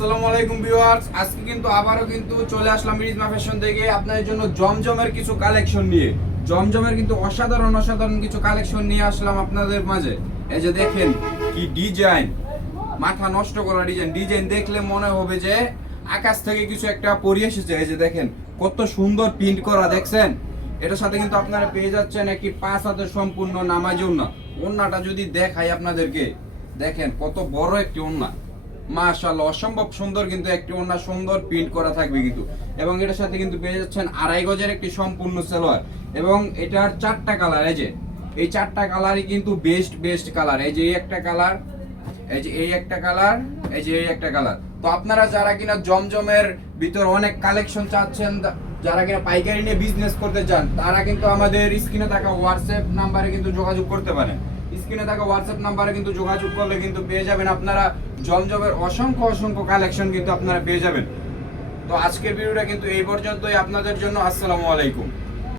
আসসালামু আলাইকুম ভিউয়ার্স, আজকে কিন্তু আবারও কিন্তু চলে আসলাম রিজমা ফ্যাশন থেকে আপনাদের জন্য জমজমের কিছু কালেকশন নিয়ে। জমজমের কিন্তু অসাধারণ কিছু কালেকশন নিয়ে আসলাম আপনাদের মাঝে। এই যে দেখেন কি ডিজাইন, মাথা নষ্ট করা ডিজাইন দেখলে মনে হবে যে আকাশ থেকে কিছু একটা পড়ে এসেছে। এই যে দেখেন কত সুন্দর প্রিন্ট করা, দেখছেন? এটার সাথে কিন্তু আপনারা পেয়ে যাচ্ছেন একটি 5 হাতের সম্পূর্ণ নামাজি ওড়না। ওড়নাটা যদি দেখাই আপনাদেরকে, দেখেন কত বড় একটি ওড়না, মাশাআল্লাহ অসম্ভব সুন্দর কিন্তু একটি ওড়না, সুন্দর প্রিন্ট করা থাকবে কিন্তু। এবং এটার সাথে কিন্তু পেয়ে যাচ্ছেন 2.5 গজের একটি সম্পূর্ণ সালোয়ার। এবং এটার 4টা কালার, এই যে এই 4টা কালারই কিন্তু বেস্ট কালার। এই যে এই একটা কালার, এই যে এই একটা কালার, এই যে এই একটা কালার। তো আপনারা যারা কিনা জমজমের ভিতর অনেক কালেকশন চাচ্ছেন, যারা কিনা পাইকারি নিয়ে বিজনেস করতে চান, তারা কিন্তু আমাদের স্ক্রিনে থাকা হোয়াটসঅ্যাপ নাম্বারে কিন্তু যোগাযোগ করতে পারেন। স্ক্রিনে থাকা হোয়াটসঅ্যাপ নাম্বারে কিন্তু যোগাযোগ করলে কিন্তু পেয়ে যাবেন আপনারা জমজমের অসংখ্য কালেকশন কিন্তু আপনারা পেয়ে যাবেন। তো আজকের ভিডিওটা কিন্তু এই পর্যন্তই আপনাদের জন্য। আসসালামু আলাইকুম।